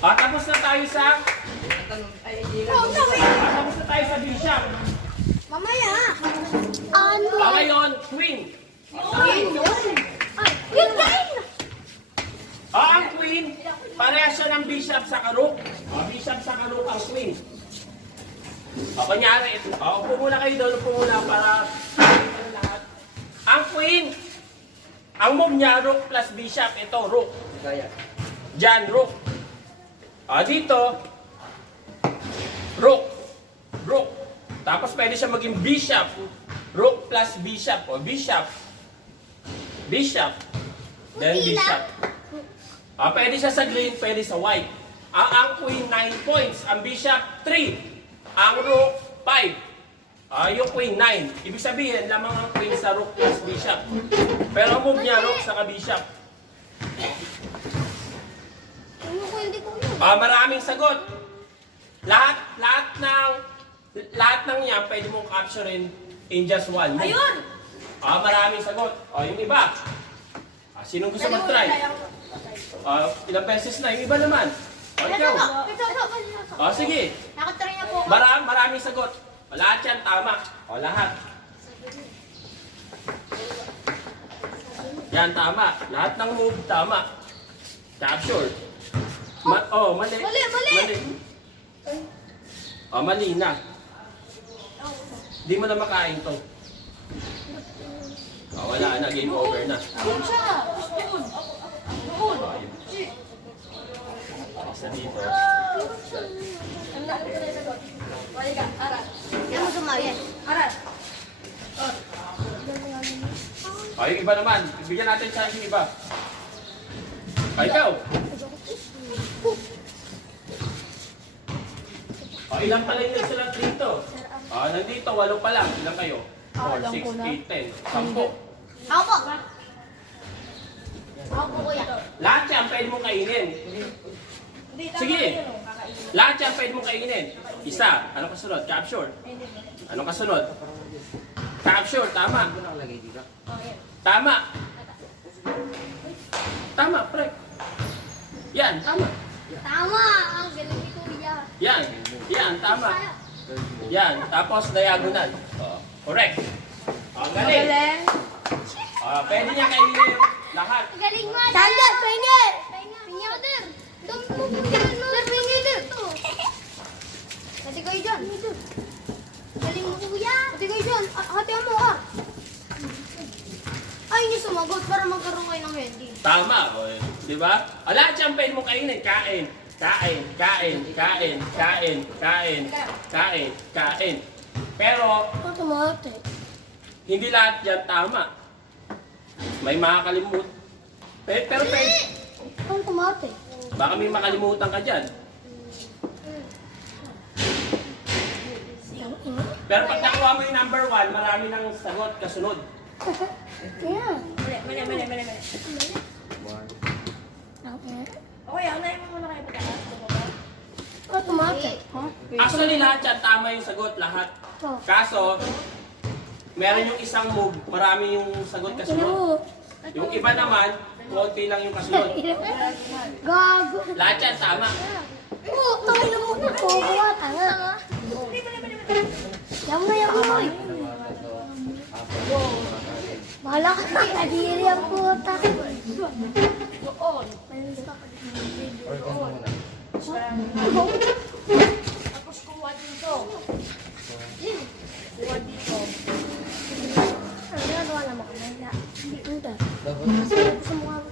Tapos na tayo sa... Tapos na tayo sa bishop. Mamaya. Ano? Ngayon, queen. Yun din. Ang queen, parehas siya ng bishop sa karook. Bishop sa karook ang queen. Kunyari, upo muna kayo doon, upo muna para lahat. Ang queen, ang move niya, rook plus bishop. Ito, rook. Diyan, rook. Dito, rook. Rook. Tapos pwede siya maging bishop. Rook plus bishop. O, bishop. Bishop. Then bishop. Pwede siya sa green, pwede sa white. Ang queen, 9 points. Ang bishop, 3. Ang rook, 5. Yung queen, 9. Ibig sabihin, lamang ang queen sa rook plus bishop. Pero ang move niya, rook sa bishop. Maraming sagot. Lahat ng yan, pwede mong capturein in just one move. Ayun! Maraming sagot. Yung iba. Sinong gusto mag-try? Ilang beses na. Yung iba naman. Ikaw. Sige. Nakatry na po ako. Maraming sagot. Lahat yan, tama. Lahat. Yan, tama. Lahat ng move, tama. Capture. Mali. Mali. Mali na. Hindi mo na makain to. Wala na. Game over na. Doon siya. Doon. Isa dito. Wali ka. Arat. Yan mo sumali. Arat. Yung iba naman. Bigyan natin sa yung iba. Ikaw. Ilang pala yung nagsulat dito? Nandito, 8 pa lang. Ilan kayo? 4, 6, 8, 10, 10. Ako po. Ako po, kuya. Lahat yan pwede mong kainin. Sige. Lahat yan pwede mong kainin. Isa. Ano kasunod? Capture. Ano kasunod? Capture. Tama. Tama. Tama, pre. Yan, tama. Tama. Ang galing ni kuya. Yan, tama. Yan, tapos diagonal. Correct. Ang galing. Pwede niya kainin lahat. Galing mo. Sandal, pingin. Pingin, sir. Sir, pingin, sir. Kasi kayo dyan. Galing mo, kuya. Kasi kayo dyan. Hatihan mo, Ay, niyo sumagot para magkaroon kayo ng ready. Tama, di ba? Lahat yan pwede mong kainin. Kain. Kain, kain, kain, kain, kain, kain, kain. Pero, hindi lahat yan tama. May makakalimut. Pero pwede. Ang tumate. Baka may makalimutan ka dyan. Pero pag nakuha mo yung number 1, marami nang sagot kasunod. Yeah. Mali. Okay, ang nahin mo muna kayo pagkakas. Ang tumate. Actually, lahat yan tama yung sagot, lahat. Kaso, meron yung isang move, marami yung sagot kasunod. Yung iba naman, konti lang yung kasunod. Gago. Lahat yan tama. Oo, tayo na muna po. Gawa, tanga. Yan mo. Bahala ka kay Adiri ang puta. Doon. Tapos kuha dito. Kuha dito. Ang ginagawa naman ka na. Hindi ko ito. Kasi ito sa mukha ko.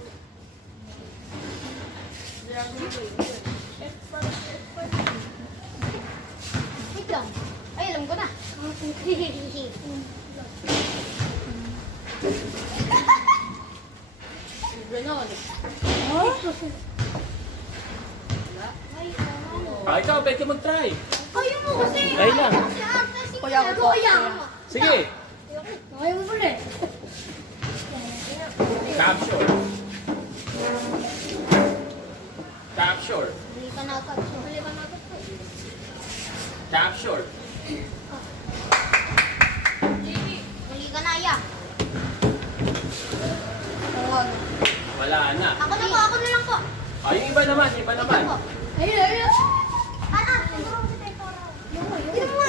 Wait lang. Ay, alam ko na. Ganon. Ikaw, pwede mag-try. Ayaw mo kasi. Ay lang. Kuya ko po. Sige. Ayaw mo pala. Capture. Capture. Bili ka na agad. Capture. Bili ka na, ya. Wala na. Ako na lang po. Ah, yung iba naman, iba naman. Ayun, ayun.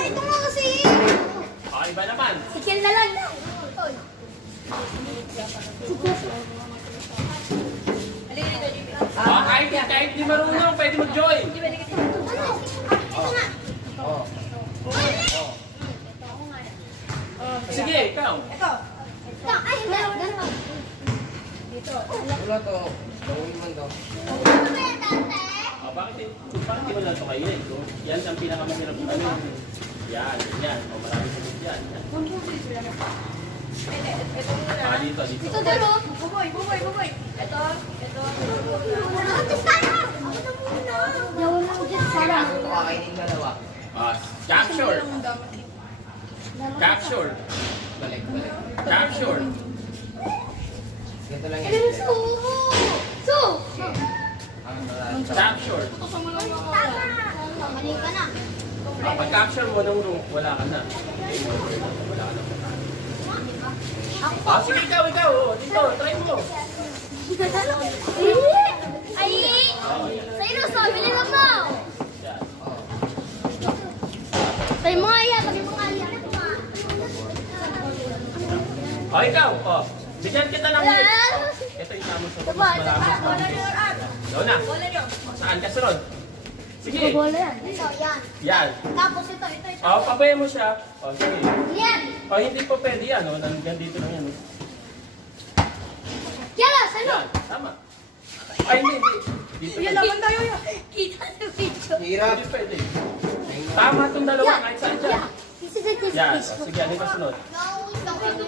Ito nga kasi. Ah, iba naman. Sikil na lang. Ah, kahit di marunong, pwede mag-join. Ito nga. Sige, ikaw. Ito. Ay, dalawa. Wala to. Gawin man to. Ah, bakit di mo lang ito kayo eh? Yan ang pinakamahirap ng ano. Yan, yan. O, maraming sagot yan. Yan. Ah, dito. Ito dalawa. Buboy. Ito. Atis tayo. Ako na muna. Nawala ko dyan. Sana. Ito kakainin dalawa. Ah, capture. Capture. Balik. Capture. Ganito lang Ano yan. yung su? Su! Capture. Tama. Mali ka na. Ah, pag-capture mo nung wala ka na. Wala ka na. Ah, sige, ikaw. Oh, dito, try mo. Ay! Sa'yo, sabi nila mo. Yan. Tayo mga yan. Tayo mga yan. Oh, ikaw. Oh, bigyan kita ng hit. Oh, ito yung tamang sagot. Mas malapit. Ikaw na. Saan ka sunod? Sige. Bola yan. Ito, yan. Yan. Tapos ito. Oh, pabayan mo siya. Oh, sige. Yan. Oh, hindi pa pwede yan. Oh, nandyan dito lang yan. Oh. Yan lang, sa'yo. Yan, tama. Ay, hindi. Dito Yan, lang. laban tayo yan. Kita sa video. Hirap. Hindi pwede. Tama itong dalawa kahit saan dyan. This is it. Yan. Oh, sige, ano yung kasunod?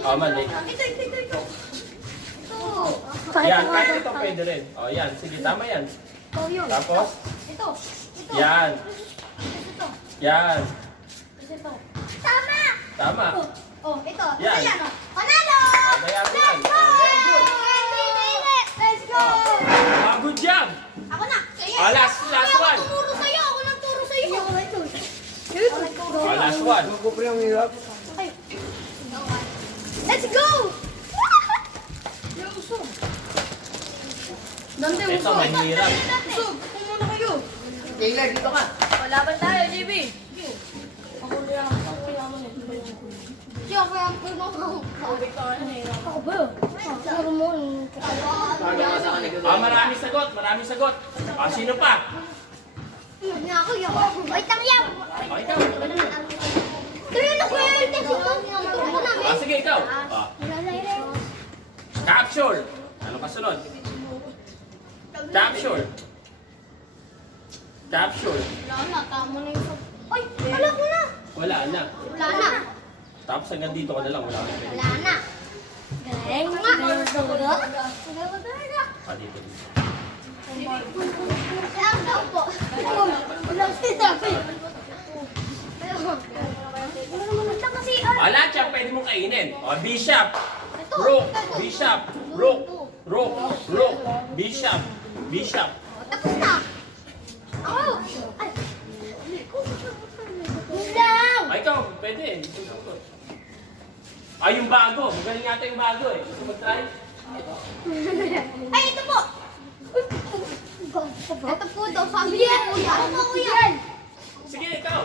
Oh, mali. Ito. Yan, kahit ito pwede rin. Oh, yan. Sige, tama yan. Ito yun. Tapos, Ito. yan. Ito. Yan. Ito. Tama. Tama. Oh, ito. Yan. Ito yan. Oh. Panalo! Oh, bayan mo yan. Let's go! Oh, very good. 20 minutes. Let's go! Ah, good job. Ako na. Ah, last one. Ako tumuro sa'yo. Ako nagturo sa'yo. Oh, last one. Magpupre ang hirap. Okay. Let's go! Dante, Ito, mahirap. usog. Kung muna kayo. Kayla, dito ka. Laban tayo, JB. Ako yaman eh. Di ako yung Ako ba? Ako mo. Ah, maraming sagot. Ah, sino pa? Nga ako yung. Ay, tangyam! Oh, ikaw. Tuyo na ko yung text mo. Ako namin. Ah, sige, ikaw. Ah, capture. Ano kasunod? Capture. Wala na, tama na yung... Ay, wala ko na. Wala na. Wala na. Tapos hanggang dito ka na lang. Wala ka na. Wala na. Galing nga. Ah, dito. Ang daw po. Wala sinabi. Wala naman nagta kasi. Ah, lahat yan pwede mong kainin. Oh, bishop. Rook. Bishop. Rook. Bishop. Tapos na. Ako. Ay. Yun lang. Ah, ikaw. Pwede. Ah, yung bago. Magaling yata yung bago eh. Gusto mo try? Ay, ito po. Ito po daw, family po yan. Ako po yan. Sige, ikaw.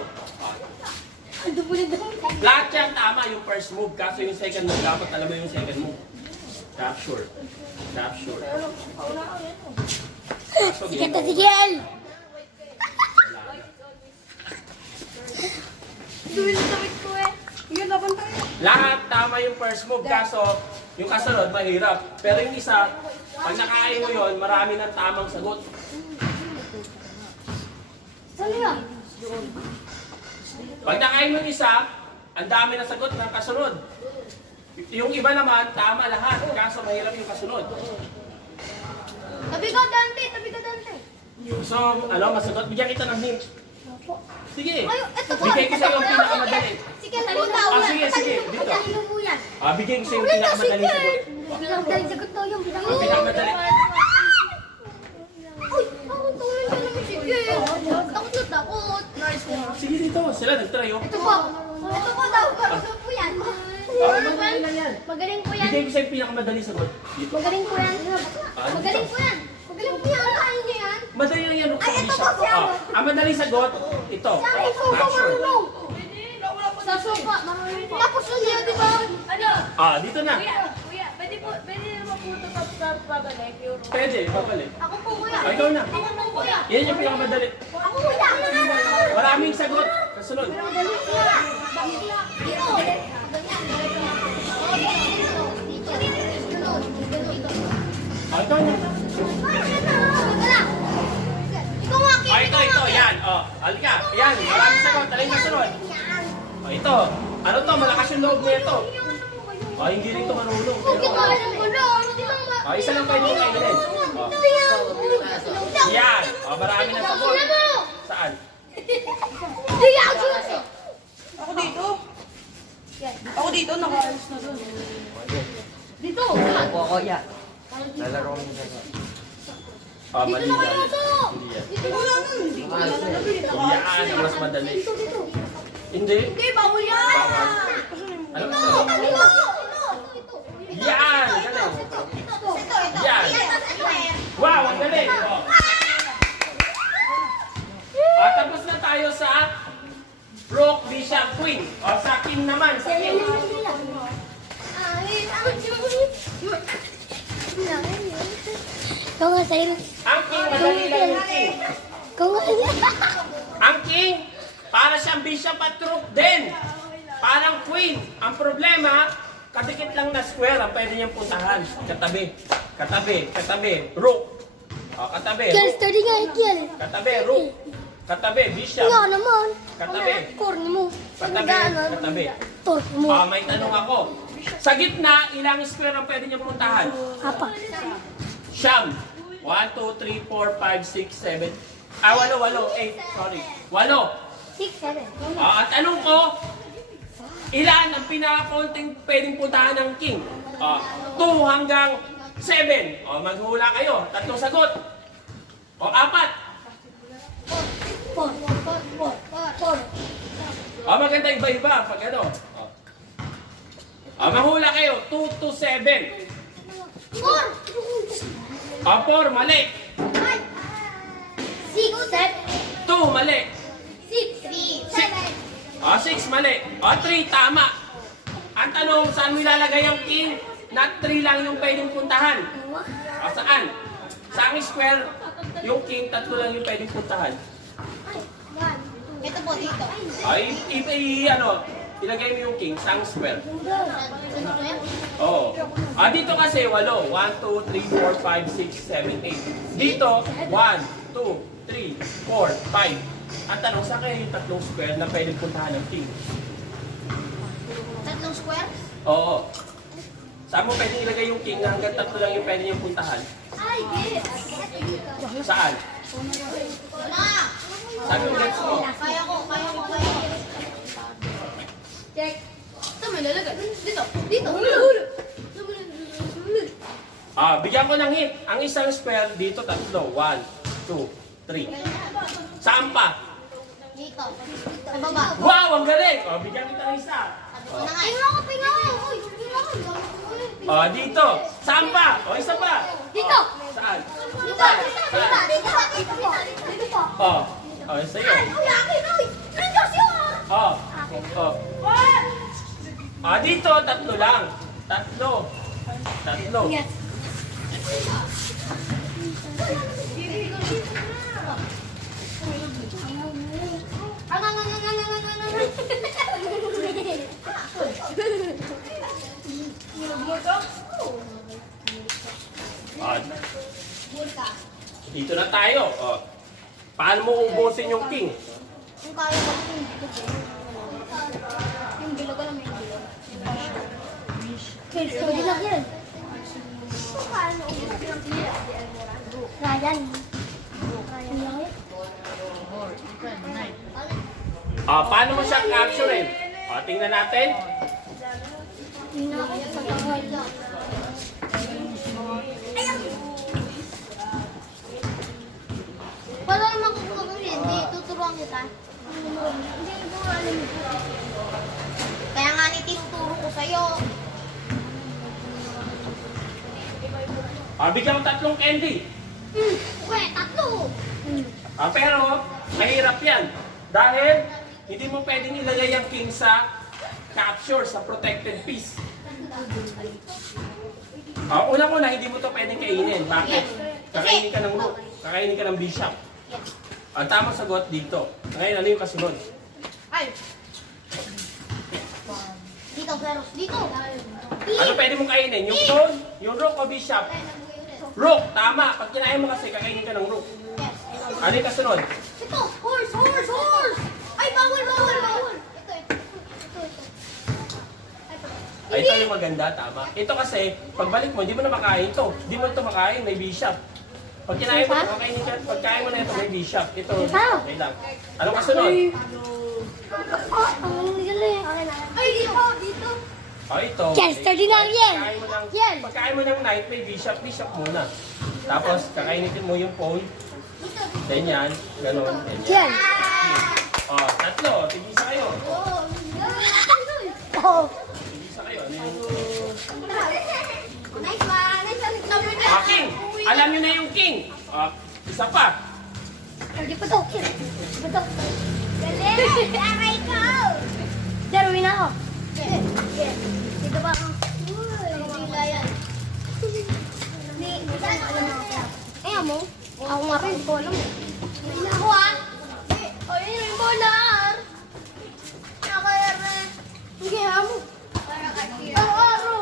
Ando po na daw. Lahat yan tama yung first move. Kaso yung second move, dapat alam mo yung second move. Capture. Kaso, Sige, game over. Tigil. Duwin sa damit ko eh. Yan, laban tayo. Lahat tama yung first move. Kaso, yung kasunod, mahirap. Pero yung isa, pag nakain mo yun, marami ng tamang sagot. Saan yan? Pag nakain mo yung isa, ang dami na sagot ng kasunod. Yung iba naman, tama lahat. Kaso mahirap yung kasunod. Tabi ka, Dante. So, masagot. Bigyan kita ng hint. Sige. Ay, ito po. Bigay ko sa iyo ang pinakamadali. Sige, po daw. Ah, sige. Dito. Talino mo yan. Ah, bigyan ko sa iyo yung pinakamadaling sagot. Pinakadaling sagot daw yung Ang pinakamadali. Uy, ako tulad ka naman sige. Takot. Sige dito. Sila nag-try oh. Ito po daw. Magaling po yan. Magaling lang yan. Magaling po yan. Bigay ko sa iyo yung pinakamadali sagot. Dito. Magaling po yan. Magaling po yan. Kain niyo yan. Madali lang yan, rook sa Ay, ito bishop. po, siya. Ang madaling sagot, ito. Sa akin, suso Action. marunong. Wala po Sa sofa, marunong po. Tapos yun yun, di ba? Ano? Dito na. Kuya, pwede naman po ito pabalik. Yung Pwede, babalik. Ako po, kuya. Ikaw na. Ako po, kuya. Yan yung pinakamadali. Ako, kuya. Maraming sagot. Kasunod. Ikaw na. Ito. Yan. Halika. Yan. Maraming sagot. Alin kasunod? Ito. Ano to? Malakas yung loob nito. Hindi rin ito marunong. Isa lang pwede yung kainin. Yan. Marami na sagot. Saan? Ako dito. Ako dito, nakaalis na doon. Dito. Ako ako, ya. Lalaro kami dyan. Mali yan. Hindi yan. Wala nun, hindi ko na nabili. Yan ang mas madali. Hindi. Hindi, bawal yan. Ano Ito, ba? ito. Yan. Galing. Yan. Wow, ang galing. Tapos na tayo sa rook, bishop, queen. Sa king naman. Sa king. Kau nggak saya. Ang king, madali lang yung king. Kau nggak. Ang king, para siyang bishop at rook din. Parang queen. Ang problema, kadikit lang na square ang pwede niyang puntahan. Katabi. Rook. Katabi. Kial Rook. tadi nggak kial. Katabi, rook. Katabi, bishop. Enggak naman. Katabi. Korni mo. Katabi. Tor mo. May tanong ako. Sa gitna, ilang square ang pwede niyang puntahan? Apa? Siyam. 1, 2, 3, 4, 5, 6, 7. 8. Sorry. 8. 6, 7. At tanong ko, ilan ang pinakakonting pwedeng puntahan ng king? 2 hanggang 7. Maghula kayo. 3 sagot. 4. 4. Maganda iba-iba. Pag ano. Mahula kayo. 2 to 7. 4. Mali. 6, 2. Mali. 6, 6. Mali. 3. Tama. Ang tanong, saan mo ilalagay ang king? Not 3 lang yung pwedeng puntahan. Saan? Sa ang square, yung king, 3 lang yung pwedeng puntahan. Ito po dito. Ilagay mo yung king sa ang square. Oo. Dito kasi 8. 1, 2, 3, 4, 5, 6, 7, 8. Dito, 1, 2, 3, 4, 5. Ang tanong, saan kayo yung 3 square na pwedeng puntahan ng king? 3 square? Oo. Saan mo pwedeng ilagay yung king na hanggang 3 lang yung pwede niyong puntahan? Ay, yes. Saan? Wala. Sabi mo, gets mo. Kaya ko. Check. Ito may lalagay. Dito. Bigyan ko ng hint. Ang isang square dito 3. 1, 2, 3. Saan pa? Dito. Sa baba. Wow, ang galing! Bigyan kita ng isa. Pinga ko. Dito. Saan pa? Isa pa. Dito. Saan? Dito. Sa'yo. Uy, akin, uy. Nandiyan siya. Dito, 3 lang. 3. Yes. Dito na tayo. Paano mo ubusin yung king? Yung kaya ko yung bilog alam mo yung bilog. Okay, so bilog yan. Ryan. Paano mo siya capturein? Tingnan natin. Wala naman kukuha kung hindi. Tuturuan kita. Hindi ko alam. Kaya nga ni tinuturo ko sa'yo. Bigyan mo 3 candy. Uwe, 3. Pero, mahirap yan. Dahil, hindi mo pwedeng ilagay ang king sa capture, sa protected piece. Unang-una, hindi mo to pwedeng kainin. Bakit? Kakainin ka ng rook. Kakainin ka ng bishop. Ang tamang sagot dito. Ngayon, ano yung kasunod? Ay, Dito, pero dito. Ano pwede mong kainin? Yung pawn, yung rook o bishop? Rook, tama. Pag kinain mo kasi, kakainin ka ng rook. Ano yung kasunod? Ito, horse, horse, horse! Ay, bawal, bawal, bawal! Ito. Ay, ito yung maganda, tama. Ito kasi, pagbalik mo, hindi mo na makain ito. Hindi mo ito makain, may bishop. Pag kinain mo, kakainin ka, pagkain mo na ito, may bishop. Ito, okay lang. Ano kasunod? Ang galing. Ay, dito, dito. Ito. Yes, cardinal yan. Pagkain mo ng knight, may bishop, bishop muna. Tapos, kakainitin mo yung pawn. Ganyan, ganon, ganyan. Yan. Tatlo, tigisa kayo. Oh. Tigisa kayo. Ano yung... Nice one. Nice one. King! Alam nyo na yung king. Isa pa. Di pa to. Di pa to. Galing. Aray ko. Daruin ako. Dito ba ako? Wala yan. Ayaw mo? Ako nga rin. Bola mo. Ako ah. Ay, yung bolar. Ako yan. Sige, hamo. Aro.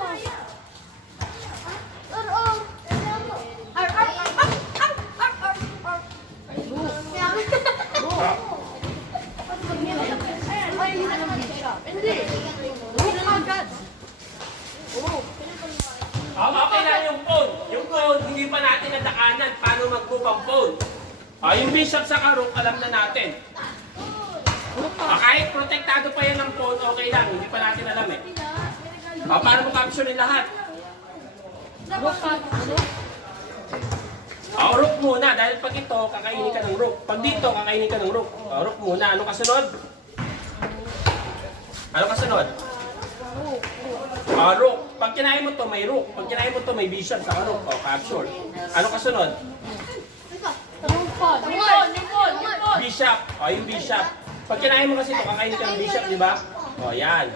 Okay lang yung pawn. Yung pawn, hindi pa natin nadakanan paano mag-move ang pawn. Yung bishop sa rook, alam na natin. Kahit protektado pa yan ng pawn, okay lang. Hindi pa natin alam eh. Paano mo capture yung lahat? Rook muna. Dahil pag ito, kakainin ka ng rook. Pag dito, kakainin ka ng rook. Rook muna. Ano kasunod? Ano kasunod? Rook. Pag kinain mo to, may rook. Pag kinain mo to, may bishop sa rook. Capture. Ano kasunod? Bishop. Yung bishop. Pag kinain mo kasi ito, kakainin ka ng bishop, di ba? Yan.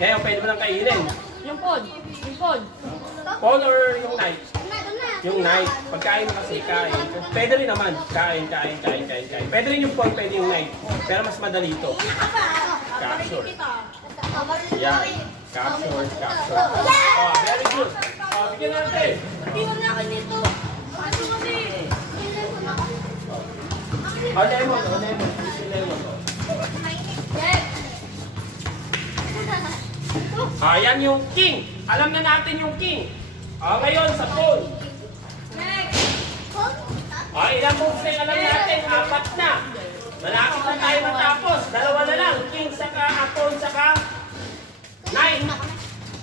Ngayon, pwede mo lang kainin. yung pod. Yung pod. Pawn or yung knight? Yung knight. Pagkain mo kasi, kain. Pwede rin naman. Kain. Pwede rin yung pawn, pwede yung knight. Pero mas madali ito. Capture. Yan. Capture. Very good. Bigyan natin. Lemon. Lemon. Yan yung king. Alam na natin yung king. Ngayon sa pawn. Ilang moves na yung alam natin? 4 na. Malapit na tayo matapos. 2 na lang. King saka pawn saka knight.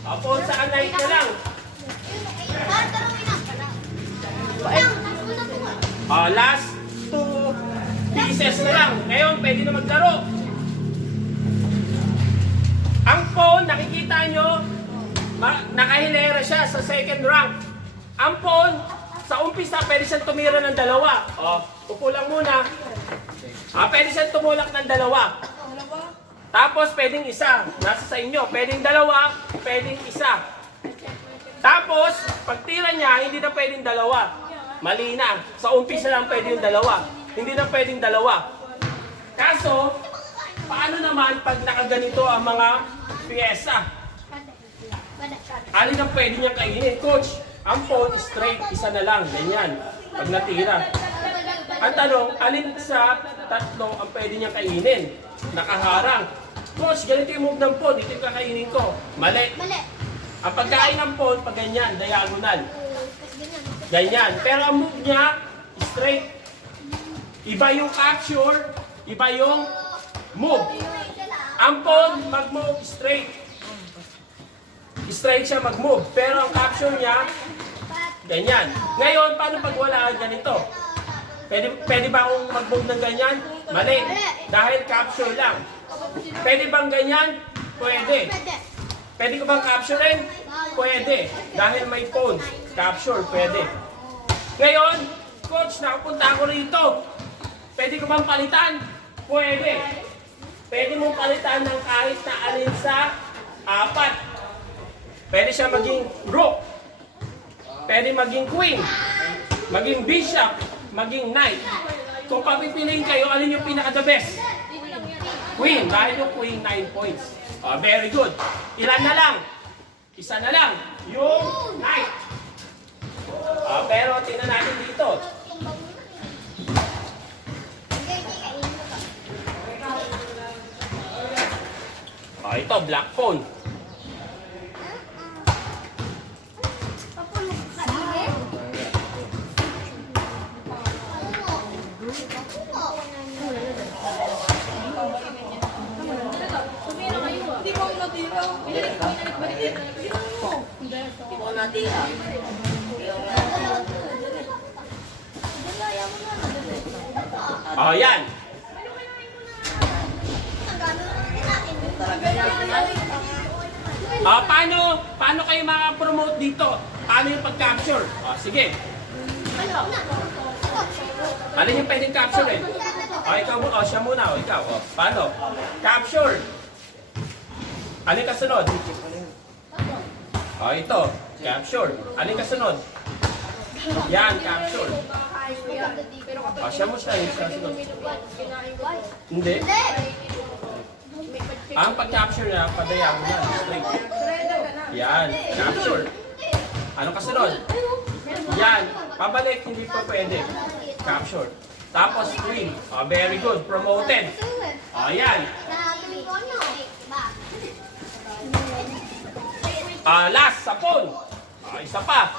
Pawn saka knight na lang. Last 2 pieces na lang. Ngayon, pwede na maglaro. Ang pawn, nakikita nyo, nakahilera siya sa second rank. Ang pawn, sa umpisa, pwede siyang tumira ng 2. Upo lang muna. Pwede siyang tumulak ng 2. Tapos, pwedeng isa. Nasa sa inyo. Pwedeng 2, pwedeng isa. Tapos, pag tira niya, hindi na pwedeng 2. Mali na. Sa umpisa lang pwede yung 2. Hindi na pwedeng 2. Kaso, paano naman pag nakaganito ang mga pyesa? Alin ang pwede niyang kainin? Coach, ang pawn straight, isa na lang. Ganyan. Pag natira. Ang tanong, alin sa 3 ang pwede niyang kainin? Nakaharang. Coach, ganito yung move ng pawn. Ito yung kakainin ko. Mali. Ang pagkain ng pawn, pag ganyan, diagonal. Ganyan. Pero ang move niya, straight. Iba yung capture, iba yung move. Ang pawn, mag-move straight. Straight siya mag-move. Pero ang capture niya, ganyan. Ngayon, paano pag wala ganito? Pwede ba akong mag-move ng ganyan? Mali. Dahil capture lang. Pwede bang ganyan? Pwede. Pwede ko bang capturein? Pwede. Dahil may pawn. Capture, pwede. Ngayon, coach, nakapunta ako rito. Pwede ko bang palitan? Pwede. Pwede mong palitan ng kahit na alin sa apat. Pwede siya maging rook. Pwede maging queen. Maging bishop. Maging knight. Kung papipiliin kayo, alin yung pinaka-the best? Queen. Dahil yung queen, 9 points. Very good. Ilan na lang? Isa na lang. Yung knight. Pero tingnan natin dito. Ito, black phone. Hindi ko natira. Hindi ko natira. Yan. Paano kayo makapromote dito? Paano yung pag-capture? Sige. Alin yung pwedeng capture eh? Ikaw muna. Siya muna. Ikaw. Paano? Capture. Alin kasunod? Ito. Capture. Alin kasunod? Yan, capture. Siya mo siya. Hindi. Ang pag-capture niya, padaya mo na. Straight. Yan, capture. Ano kasunod? Yan, pabalik, hindi pa pwede. Capture. Tapos screen. Very good, promoted. Yan. Last, sa phone. Isa pa.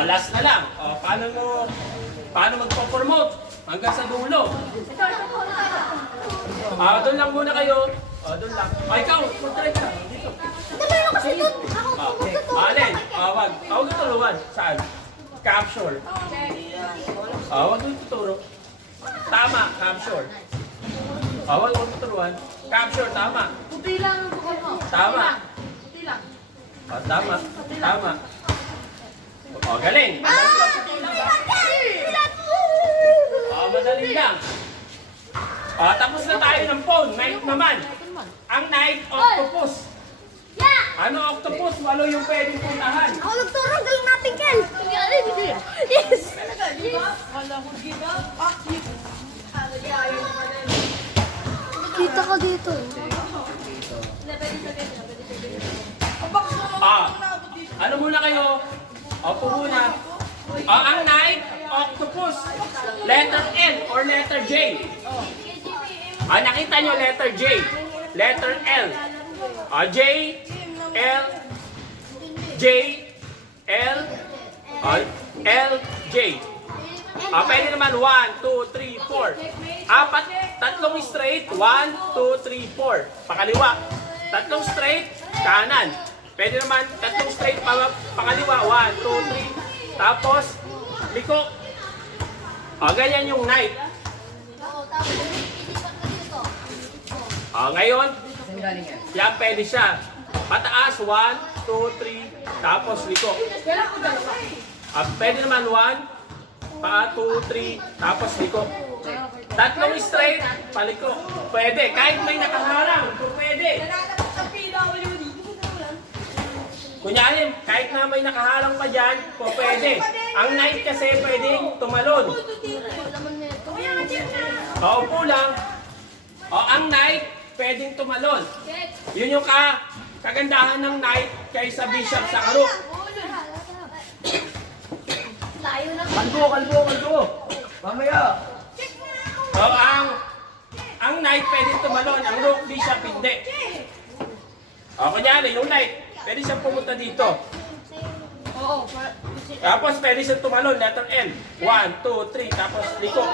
Last na lang. Paano magpo-promote? Hanggang sa dulo. Doon lang muna kayo. Doon lang. Ikaw, mag-try ka. Dito. Alin? Wag tuturuan. Saan? Capture. Wag tuturo. Tama, capture. Wag tuturuan. Capture, tama. Puti lang ang bukod mo. Tama. Puti lang. Tama. Tama. Galing. Madali lang. Tapos na tayo ng phone. Knight naman. Ang knight, octopus. Ano octopus? Walo yung pwedeng puntahan. Ako nagturo, galing natin, Ken. Yes. Wala ko give up. Kita ka dito. Ano muna kayo? Opo muna. Ang knight, octopus. Letter L or letter J. Nakita nyo letter J. Letter L. J, L, J, L, L, J. Pwede naman 1, 2, 3, 4. Tatlong straight. 1, 2, 3, 4. Pakaliwa. Tatlong straight. Kanan. Pwede naman tatlong straight pakaliwa. 1, 2, 3. Tapos, liko. Ganyan yung knight. Ngayon, yan pwede siya. Pataas, 1, 2, 3. Tapos, liko. Pwede naman 1, 2, 3. Tapos, liko. Tatlong straight, paliko. Pwede. Kahit may nakaharang, pwede. Kunyari, kahit na may nakaharang pa dyan, pwede. Ang knight kasi pwedeng tumalon. Upo lang. Ang knight, pwedeng tumalon. Yun yung kagandahan ng knight kaysa bishop sa rook. Kalbo. Mamaya. Ang knight pwedeng tumalon, ang rook, bishop, hindi. Kunyari, yung knight, pwede siyang pumunta dito. Tapos pwede siyang tumalon, letter L. 1, 2, 3, tapos liko.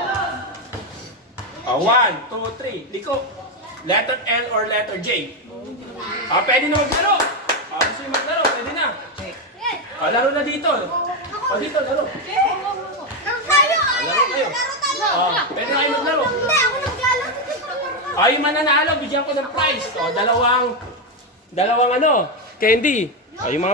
1, 2, 3, liko. Letter L or letter J. Pwede na maglaro. Gusto nyo maglaro, pwede na. Laro na dito. Dito, laro. Laro tayo! Laro kayo. Oh, pwede na kayo maglaro. Hindi, ako na maglalaro. Ay, yung mananalo, bigyan ko ng prize. O, dalawang ano, candy. O, yung mga